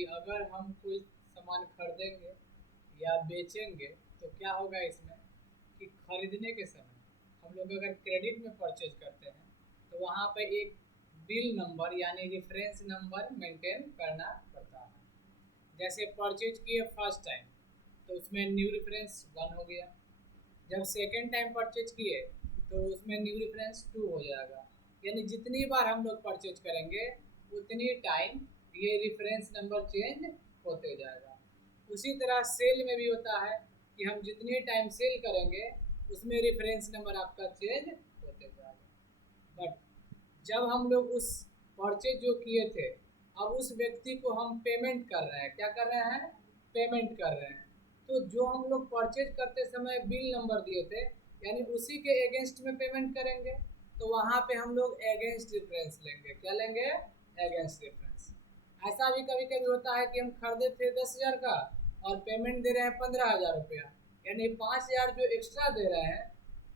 कि अगर हम कोई सामान खरीदेंगे या बेचेंगे तो क्या होगा इसमें कि खरीदने के समय हम लोग अगर क्रेडिट में परचेज करते हैं तो वहाँ पे एक बिल नंबर यानी रेफरेंस नंबर मेंटेन करना पड़ता है। जैसे परचेज किए फर्स्ट टाइम तो उसमें न्यू रेफरेंस 1 हो गया, जब सेकेंड टाइम परचेज किए तो उसमें न्यू रेफरेंस 2 हो जाएगा। यानी जितनी बार हम लोग परचेज करेंगे उतनी टाइम ये रेफरेंस नंबर चेंज होते जाएगा। उसी तरह सेल में भी होता है कि हम जितनी टाइम सेल करेंगे उसमें रेफरेंस नंबर आपका चेंज होते जाएगा। बट जब हम लोग उस परचेज जो किए थे अब उस व्यक्ति को हम पेमेंट कर रहे हैं, क्या कर रहे हैं, पेमेंट कर रहे हैं, तो जो हम लोग परचेज करते समय बिल नंबर दिए थे यानी उसी के अगेंस्ट में पेमेंट करेंगे। तो वहाँ पे हम लोग अगेंस्ट रेफरेंस लेंगे, क्या लेंगे, अगेंस्ट रेफरेंस। ऐसा भी कभी कभी होता है कि हम खरीदे थे 10,000 का और पेमेंट दे रहे हैं 15,000 रुपया, यानी 5,000 जो एक्स्ट्रा दे रहे हैं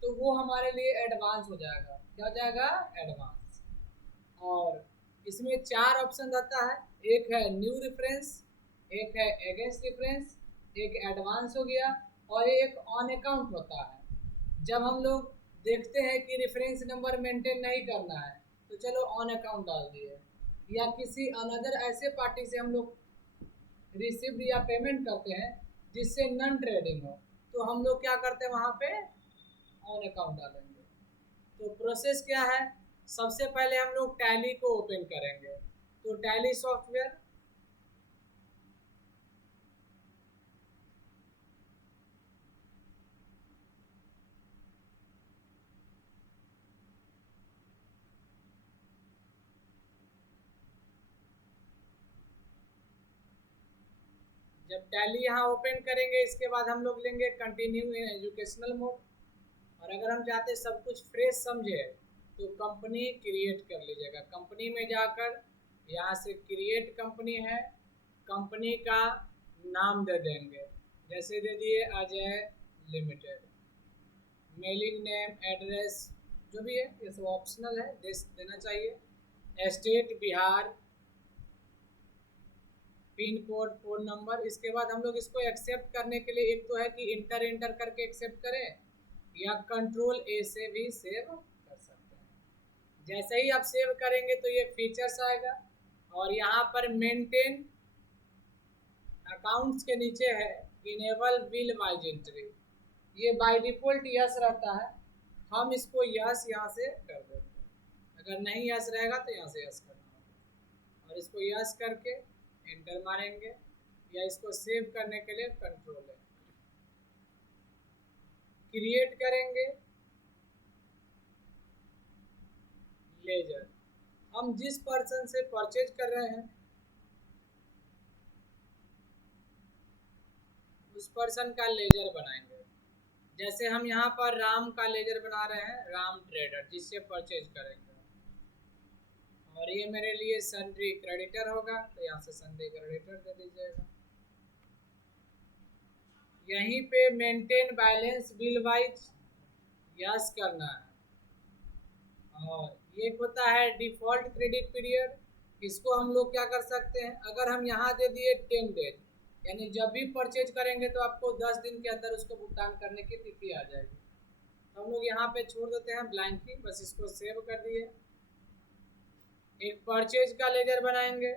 तो वो हमारे लिए एडवांस हो जाएगा, क्या हो जाएगा, एडवांस। और इसमें 4 ऑप्शन रहता है, एक है न्यू रेफरेंस, एक है अगेंस्ट रेफरेंस, एक एडवांस हो गया और एक ऑन अकाउंट होता है। जब हम लोग देखते हैं कि रेफरेंस नंबर मेंटेन नहीं करना है तो चलो ऑन अकाउंट डाल दिए, या किसी अनदर ऐसे पार्टी से हम लोग रिसीव्ड या पेमेंट करते हैं जिससे नॉन ट्रेडिंग हो तो हम लोग क्या करते हैं वहाँ पे ऑन अकाउंट डालेंगे। तो प्रोसेस क्या है, सबसे पहले हम लोग टैली को ओपन करेंगे। तो टैली सॉफ्टवेयर, जब टैली यहाँ ओपन करेंगे इसके बाद हम लोग लेंगे कंटिन्यू इन एजुकेशनल मोड। और अगर हम चाहते हैं सब कुछ फ्रेश समझे तो कंपनी क्रिएट कर लीजिएगा। कंपनी में जाकर यहाँ से क्रिएट कंपनी है, कंपनी का नाम दे देंगे, जैसे दे दिए Ajay limited. Mailing name, address जो भी है ये सब ऑप्शनल है, देना चाहिए। State Bihar, pin code, phone number. इसके बाद हम लोग इसको एक्सेप्ट करने के लिए एक तो है कि इंटर करके एक्सेप्ट करें या कंट्रोल ए से भी सेव कर सकते हैं। जैसे ही आप सेव करेंगे तो ये फीचर्स आएगा और यहाँ पर मेंटेन अकाउंट्स के नीचे है इनेबल बिल वाइज एंट्री, ये बाय डिफॉल्ट यस रहता है, हम इसको यस यहाँ से कर देंगे। अगर नहीं यस रहेगा तो यहाँ से यस करना होगा और इसको यस करके एंटर मारेंगे या इसको सेव करने के लिए कंट्रोल है, क्रिएट करेंगे लेजर। हम जिस पर्सन से परचेज कर रहे हैं उस पर्सन का लेजर बनाएंगे। जैसे हम यहाँ पर राम का लेजर बना रहे हैं, राम ट्रेडर जिससे परचेज करेंगे, और ये मेरे लिए सन्ड्री क्रेडिटर होगा तो यहाँ से सन्ड्री क्रेडिटर दे दीजिएगा। यहीं पे maintain balance bill wise yes करना है। और एक होता है डिफॉल्ट क्रेडिट पीरियड, इसको हम लोग क्या कर सकते हैं, अगर हम यहाँ दे दिए 10 डेज यानी जब भी परचेज करेंगे तो आपको 10 दिन के अंदर उसको भुगतान करने की तिथि आ जाएगी, तो हम लोग यहाँ पे छोड़ देते हैं ब्लैंक ही, बस इसको सेव कर दिए। एक परचेज का लेजर बनाएंगे,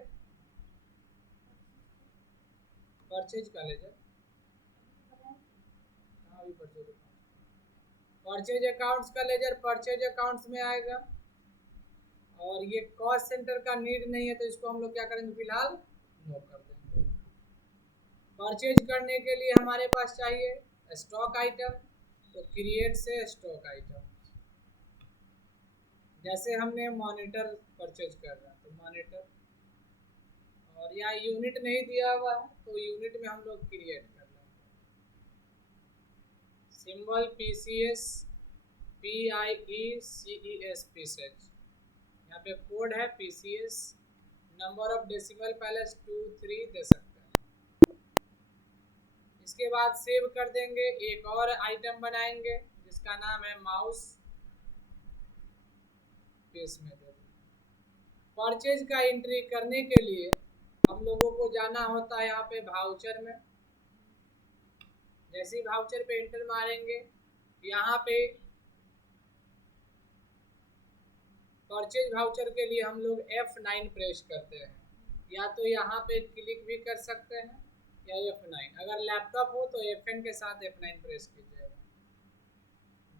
परचेज का लेजर, परचेज अकाउंट्स का लेजर परचेज अकाउंट्स में आएगा। और ये कॉस्ट सेंटर का नीड नहीं है तो इसको हम लोग क्या करेंगे, फिलहाल नो कर देंगे। परचेज करने के लिए हमारे पास चाहिए स्टॉक आइटम, तो क्रिएट से स्टॉक आइटम। जैसे हमने मॉनिटर परचेज कर रहा है तो मॉनिटर, और यहाँ यूनिट नहीं दिया हुआ है तो यूनिट में हम लोग क्रिएट कर रहे हैं। सिंबल पीसीएस, PIECES पीसेज, यहाँ पे कोड है पीसीएस, नंबर ऑफ डेसिमल पहले 2 3 दे सकते हैं। इसके बाद सेव कर देंगे, एक और आइटम बनाएंगे जिसका नाम है माउस, पेज में दे देंगे। परचेज का एंट्री करने के लिए हम लोगों को जाना होता है यहाँ पे वाउचर में। जैसे ही वाउचर पे एंटर मारेंगे, यहाँ पे परचेज वाउचर के लिए हम लोग F9 प्रेस करते हैं। या तो यहाँ पे क्लिक भी कर सकते हैं या F9। अगर लैपटॉप हो तो Fn के साथ F9 प्रेस कीजिएगा।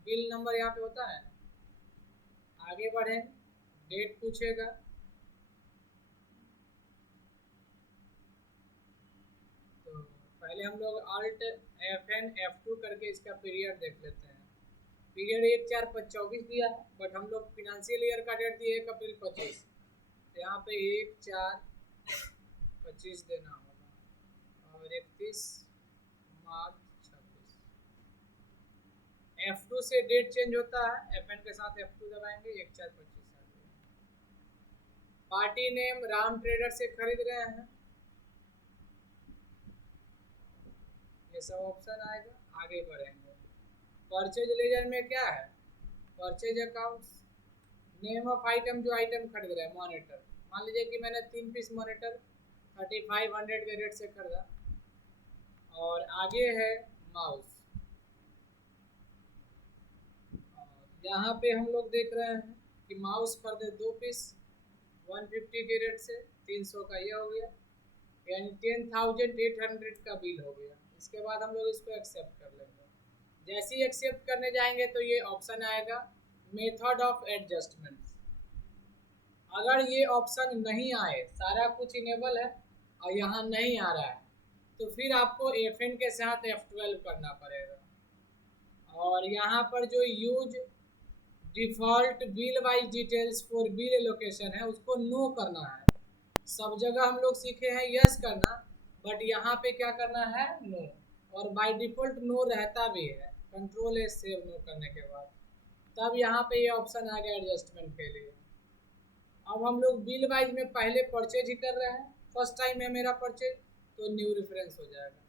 बिल नंबर यहाँ पे होता है। आगे बढ़ें, डेट पूछेगा, तो पहले हम लोग Alt Fn F2 करके इसका पीरियड देख लेते हैं। पीरियड 1/4/24 दिया है, बट हम लोग फिनेंशियल ईयर का डेट दिए 1 अप्रैल 25, तो यहाँ पे 1/4/25 देना होगा और 31 मार्च 26। F2 से डेट चेंज होता है, Fn के साथ F2 दबाएंगे, 1/4/25 आ गया। पार्टी नेम राम ट्रेडर से खरीद रहे हैं, ये सब ऑप्शन आएगा। आगे बढ़ेंगे, परचेज लेजर में क्या है, purchase accounts, name of item, जो आइटम खरीद रहे हैं, मॉनिटर। मान लीजिए कि मैंने 3 पीस मॉनिटर 3500 के रेट से खरीदा। और आगे है माउस, यहाँ पे हम लोग देख रहे हैं कि माउस खरीदे 2 पीस 150 के रेट से, 300 का ये हो गया, यानी 10,800 का बिल हो गया। इसके बाद हम लोग इसको एक्सेप्ट कर लेंगे। जैसे ही एक्सेप्ट करने जाएंगे तो ये ऑप्शन आएगा मेथड ऑफ एडजस्टमेंट। अगर ये ऑप्शन नहीं आए, सारा कुछ इनेबल है और यहाँ नहीं आ रहा है, तो फिर आपको Fn के साथ F12 करना पड़ेगा। और यहाँ पर जो use default bill wise details for bill allocation है, उसको नो करना है। सब जगह हम लोग सीखे हैं यस करना, बट यहाँ पे क्या करना है, नो। और बाय डिफॉल्ट नो रहता भी है, कंट्रोल एस सेव नो करने के बाद। तब यहाँ पे ये ऑप्शन आ गया एडजस्टमेंट के लिए। अब हम लोग बिल वाइज में पहले परचेज ही कर रहे हैं। फर्स्ट टाइम है मेरा परचेज, तो न्यू रेफरेंस हो जाएगा।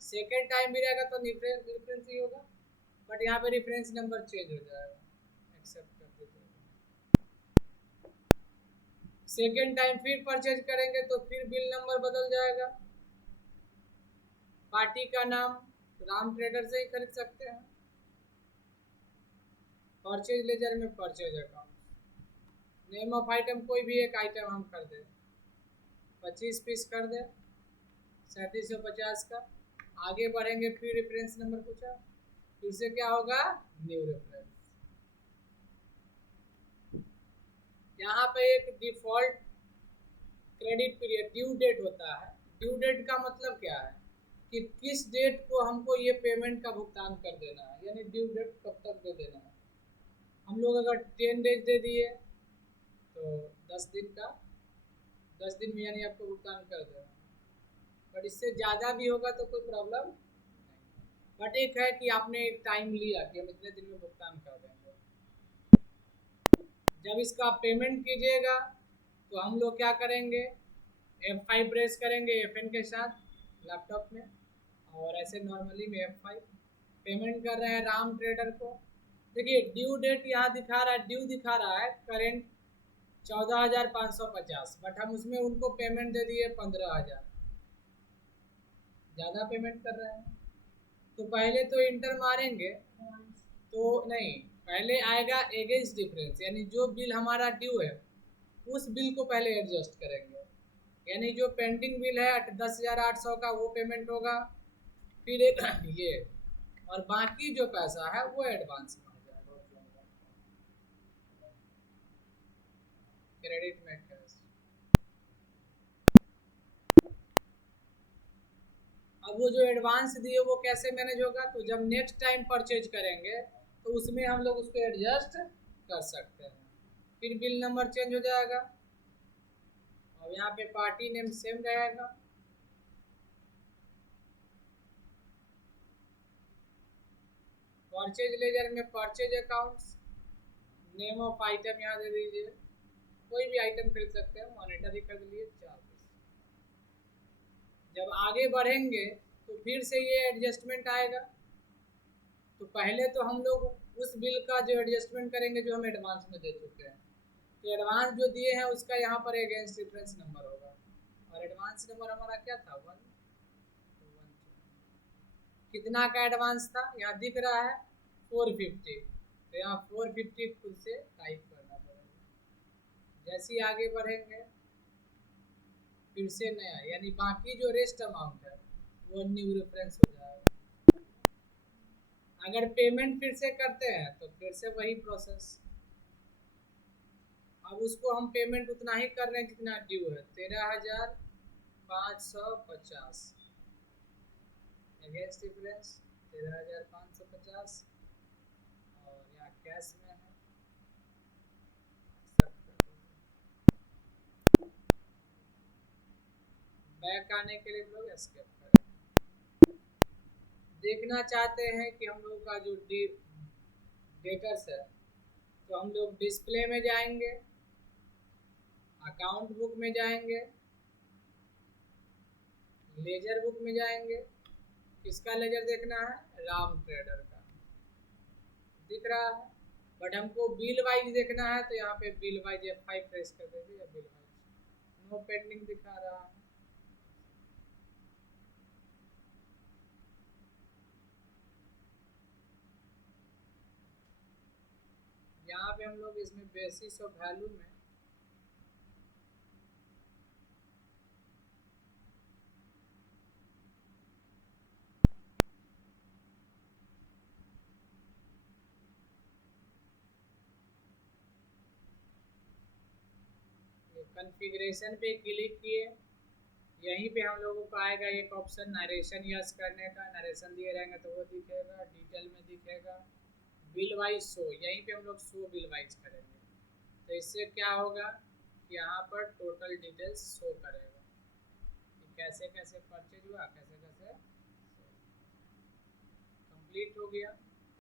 सेकेंड टाइम भी रहेगा तो रेफरेंस ही होगा, बट यहाँ पे रेफरेंस नंबर चेंज हो जाएगा। एक्सेप्ट कर दीजिए। सेकेंड टाइम फिर परचेज करेंगे तो फिर बिल नंबर बदल जाएगा। पार्टी का नाम राम ट्रेडर से ही खरीद सकते हैं। परचेज लेजर में purchase account, name of item, कोई भी एक आइटम हम कर दे, 25 पीस कर दे 3750 का। आगे बढ़ेंगे, फिर रेफरेंस नंबर पूछा, फिर से क्या होगा, न्यू रेफरेंस। यहाँ पे एक default credit period due date होता है। ड्यू डेट का मतलब क्या है कि किस डेट को हमको ये पेमेंट का भुगतान कर देना है, यानी ड्यू डेट कब तक दे देना है। हम लोग अगर 10 डेज दे दिए तो 10 दिन का, 10 दिन में यानी आपको भुगतान कर देना। बट इससे ज़्यादा भी होगा तो कोई प्रॉब्लम नहीं। बट एक है कि आपने एक टाइम लिया कि हम इतने दिन में भुगतान कर देंगे। जब इसका पेमेंट कीजिएगा तो हम लोग क्या करेंगे, F5 प्रेस करेंगे Fn के साथ लैपटॉप में, और ऐसे नॉर्मली में F5 पेमेंट कर रहे हैं राम ट्रेडर को। देखिए ड्यू डेट यहाँ दिखा रहा है, ड्यू दिखा रहा है करेंट 14,550, बट हम उसमें उनको पेमेंट दे दिए 15,000, ज़्यादा पेमेंट कर रहे हैं। तो पहले तो इंटर मारेंगे तो नहीं, पहले आएगा एगेंस्ट डिफरेंस, यानी जो बिल हमारा ड्यू है उस बिल को पहले एडजस्ट करेंगे। यानी जो पेंडिंग बिल है 10,800 का वो पेमेंट होगा, फिर एक ये, और बाकी जो पैसा है वो एडवांस में हो जाएगा, क्रेडिट में कैश। अब वो जो एडवांस दिए वो कैसे मैनेज होगा, तो जब नेक्स्ट टाइम परचेज करेंगे तो उसमें हम लोग उसको एडजस्ट कर सकते हैं। फिर बिल नंबर चेंज हो जाएगा और यहाँ पे पार्टी नेम सेम रहेगा। परचेज लेजर में purchase accounts, name of item यहाँ दे दीजिए, कोई भी आइटम खरीद सकते हैं, मॉनिटर ही खरीद लिए 4 पीस। जब आगे बढ़ेंगे तो फिर से ये एडजस्टमेंट आएगा। तो पहले तो हम लोग उस बिल का जो एडजस्टमेंट करेंगे जो हम एडवांस में दे चुके हैं, तो एडवांस जो दिए हैं उसका यहाँ पर अगेंस्ट डिफरेंस नंबर होगा, और एडवांस नंबर हमारा क्या था 1 तो 1 कितना का एडवांस था यहाँ दिख रहा है 450, तो यहाँ 450 खुद से टाइप करना पड़ेगा। जैसे ही आगे बढ़ेंगे फिर से नया, यानी बाकी जो रेस्ट अमाउंट है वो न्यू रेफरेंस हो जाएगा। अगर पेमेंट फिर से करते हैं तो फिर से वही प्रोसेस। अब उसको हम पेमेंट उतना ही कर रहे हैं जितना ड्यू है 13,550 अगेंस्ट डिफरेंस 13,550 और यहाँ कैश में है। बैक आने के लिए लोग एस्केप करें। देखना चाहते हैं कि हम लोगों का जो डेटर्स है तो हम लोग डिस्प्ले में जाएंगे, अकाउंट बुक में जाएंगे, लेजर बुक में जाएंगे। किसका लेजर देखना है? राम ट्रेडर का दिख रहा है, बट हमको बिल वाइज देखना है तो यहाँ पे बिल वाइज F5 प्रेस कर देंगे या बिल वाइज नो पेंडिंग दिखा रहा है। यहाँ पे हम लोग इसमें बेसिस ऑफ वैल्यू में कॉन्फ़िगरेशन पे क्लिक किए, यहीं पे हम लोगों को आएगा एक ऑप्शन नरेशन यस करने का। नरेशन दिए रहेंगे तो वो दिखेगा, डिटेल में दिखेगा, बिल वाइज शो, यहीं पे हम लोग शो बिल वाइज करेंगे। तो इससे क्या होगा कि यहाँ पर टोटल डिटेल्स शो करेगा कि कैसे कैसे परचेज हुआ, कैसे कैसे कंप्लीट हो गया।